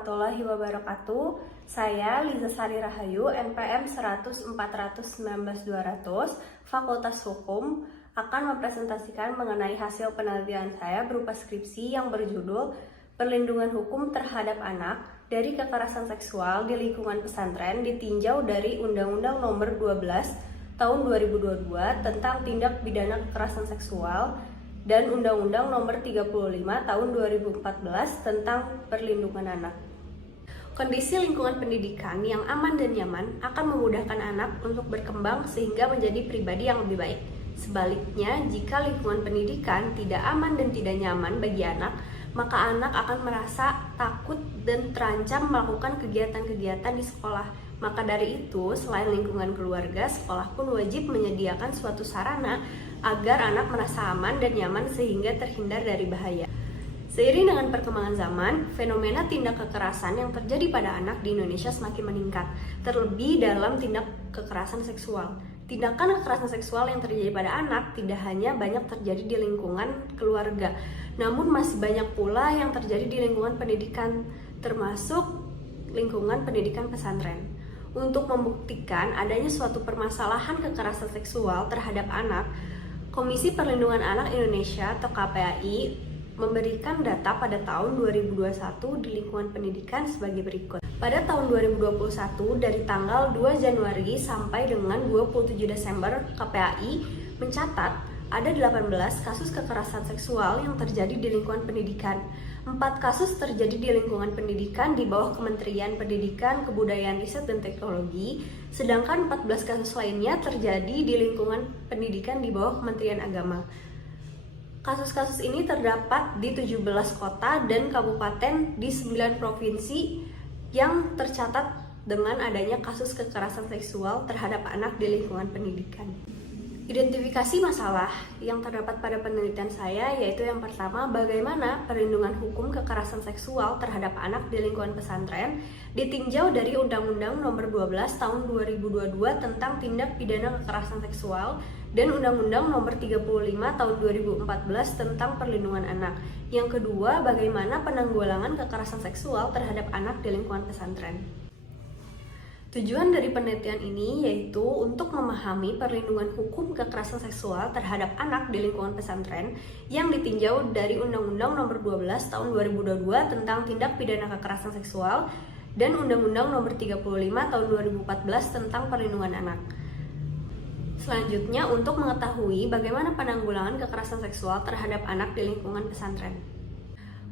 warahmatullahi wabarakatuh. Saya Liza Sari Rahayu, NPM 100419200, Fakultas Hukum, akan mempresentasikan mengenai hasil penelitian saya berupa skripsi yang berjudul Perlindungan Hukum Terhadap Anak dari Kekerasan Seksual di Lingkungan Pesantren ditinjau dari Undang-Undang Nomor 12 Tahun 2022 tentang Tindak Pidana Kekerasan Seksual dan Undang-Undang Nomor 35 Tahun 2014 tentang Perlindungan Anak. Kondisi lingkungan pendidikan yang aman dan nyaman akan memudahkan anak untuk berkembang sehingga menjadi pribadi yang lebih baik. Sebaliknya, jika lingkungan pendidikan tidak aman dan tidak nyaman bagi anak, maka anak akan merasa takut dan terancam melakukan kegiatan-kegiatan di sekolah. Maka dari itu, selain lingkungan keluarga, sekolah pun wajib menyediakan suatu sarana agar anak merasa aman dan nyaman sehingga terhindar dari bahaya. Seiring dengan perkembangan zaman, fenomena tindak kekerasan yang terjadi pada anak di Indonesia semakin meningkat, terlebih dalam tindak kekerasan seksual. Tindakan kekerasan seksual yang terjadi pada anak tidak hanya banyak terjadi di lingkungan keluarga, namun masih banyak pula yang terjadi di lingkungan pendidikan, termasuk lingkungan pendidikan pesantren. Untuk membuktikan adanya suatu permasalahan kekerasan seksual terhadap anak, Komisi Perlindungan Anak Indonesia atau KPAI memberikan data pada tahun 2021 di lingkungan pendidikan sebagai berikut. Pada tahun 2021, dari tanggal 2 Januari sampai dengan 27 Desember, KPAI mencatat ada 18 kasus kekerasan seksual yang terjadi di lingkungan pendidikan. 4 kasus terjadi di lingkungan pendidikan di bawah Kementerian Pendidikan, Kebudayaan, Riset, dan Teknologi, sedangkan 14 kasus lainnya terjadi di lingkungan pendidikan di bawah Kementerian Agama. Kasus-kasus ini terdapat di 17 kota dan kabupaten di 9 provinsi yang tercatat dengan adanya kasus kekerasan seksual terhadap anak di lingkungan pendidikan. Identifikasi masalah yang terdapat pada penelitian saya yaitu yang pertama, bagaimana perlindungan hukum kekerasan seksual terhadap anak di lingkungan pesantren ditinjau dari Undang-Undang Nomor 12 Tahun 2022 tentang Tindak Pidana Kekerasan Seksual dan Undang-Undang Nomor 35 Tahun 2014 tentang Perlindungan Anak. Yang kedua, bagaimana penanggulangan kekerasan seksual terhadap anak di lingkungan pesantren. Tujuan dari penelitian ini yaitu untuk memahami perlindungan hukum kekerasan seksual terhadap anak di lingkungan pesantren yang ditinjau dari Undang-Undang Nomor 12 Tahun 2022 tentang Tindak Pidana Kekerasan Seksual dan Undang-Undang Nomor 35 Tahun 2014 tentang Perlindungan Anak. Selanjutnya, untuk mengetahui bagaimana penanggulangan kekerasan seksual terhadap anak di lingkungan pesantren.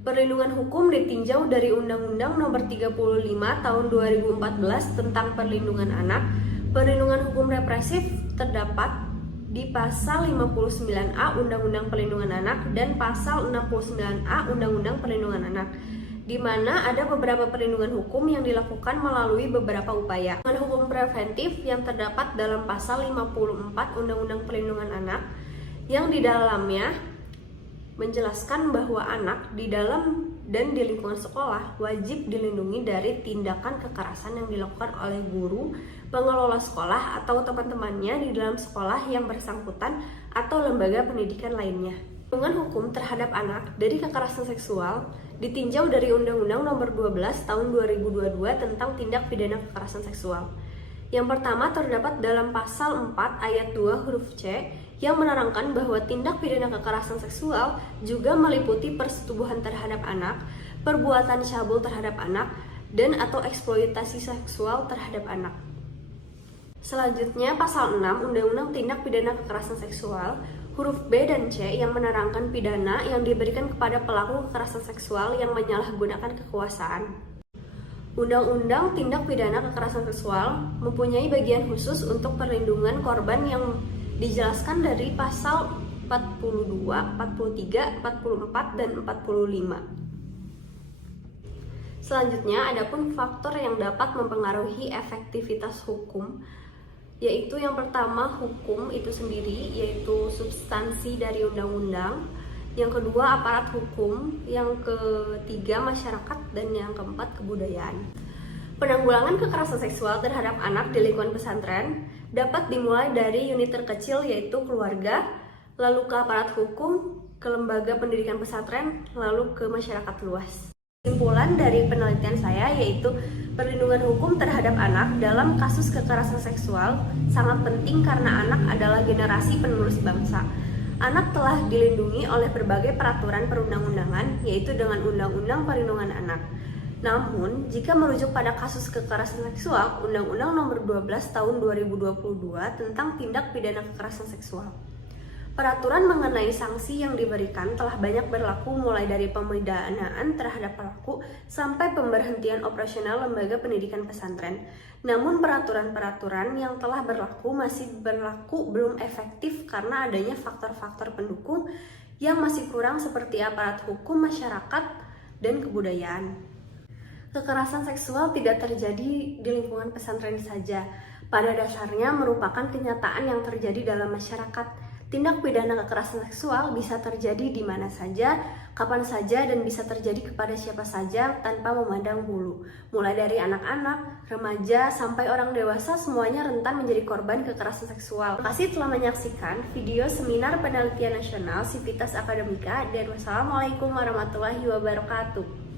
Perlindungan hukum ditinjau dari Undang-Undang Nomor 35 Tahun 2014 tentang Perlindungan Anak. Perlindungan hukum represif terdapat di Pasal 59A Undang-Undang Perlindungan Anak dan Pasal 69A Undang-Undang Perlindungan Anak, di mana ada beberapa perlindungan hukum yang dilakukan melalui beberapa upaya. Perlindungan hukum preventif yang terdapat dalam Pasal 54 Undang-Undang Perlindungan Anak, yang di dalamnya menjelaskan bahwa anak di dalam dan di lingkungan sekolah wajib dilindungi dari tindakan kekerasan yang dilakukan oleh guru, pengelola sekolah, atau teman-temannya di dalam sekolah yang bersangkutan atau lembaga pendidikan lainnya. Perlindungan hukum terhadap anak dari kekerasan seksual ditinjau dari Undang-Undang Nomor 12 Tahun 2022 tentang Tindak Pidana Kekerasan Seksual. Yang pertama terdapat dalam Pasal 4 Ayat 2 huruf C yang menerangkan bahwa tindak pidana kekerasan seksual juga meliputi persetubuhan terhadap anak, perbuatan cabul terhadap anak, dan atau eksploitasi seksual terhadap anak. Selanjutnya, Pasal 6 Undang-Undang Tindak Pidana Kekerasan Seksual huruf B dan C yang menerangkan pidana yang diberikan kepada pelaku kekerasan seksual yang menyalahgunakan kekuasaan. Undang-Undang Tindak Pidana Kekerasan Seksual mempunyai bagian khusus untuk perlindungan korban yang dijelaskan dari pasal 42, 43, 44, dan 45. Selanjutnya, adapun faktor yang dapat mempengaruhi efektivitas hukum, yaitu yang pertama hukum itu sendiri, yaitu substansi dari undang-undang. Yang kedua, aparat hukum. Yang ketiga, masyarakat. Dan yang keempat, kebudayaan. Penanggulangan kekerasan seksual terhadap anak di lingkungan pesantren dapat dimulai dari unit terkecil yaitu keluarga, lalu ke aparat hukum, ke lembaga pendidikan pesantren, lalu ke masyarakat luas. Kesimpulan dari penelitian saya yaitu perlindungan hukum terhadap anak dalam kasus kekerasan seksual sangat penting karena anak adalah generasi penerus bangsa. Anak telah dilindungi oleh berbagai peraturan perundang-undangan, yaitu dengan Undang-Undang Perlindungan Anak. Namun, jika merujuk pada kasus kekerasan seksual, Undang-Undang Nomor 12 Tahun 2022 tentang tindak pidana kekerasan seksual. Peraturan mengenai sanksi yang diberikan telah banyak berlaku mulai dari pemidanaan terhadap pelaku sampai pemberhentian operasional lembaga pendidikan pesantren. Namun peraturan-peraturan yang telah berlaku masih berlaku belum efektif karena adanya faktor-faktor pendukung yang masih kurang seperti aparat hukum, masyarakat, dan kebudayaan. Kekerasan seksual tidak terjadi di lingkungan pesantren saja. Pada dasarnya merupakan kenyataan yang terjadi dalam masyarakat. Tindak pidana kekerasan seksual bisa terjadi di mana saja, kapan saja, dan bisa terjadi kepada siapa saja tanpa memandang bulu. Mulai dari anak-anak, remaja, sampai orang dewasa, semuanya rentan menjadi korban kekerasan seksual. Terima kasih telah menyaksikan video seminar penelitian nasional Sivitas Akademika, dan wassalamualaikum warahmatullahi wabarakatuh.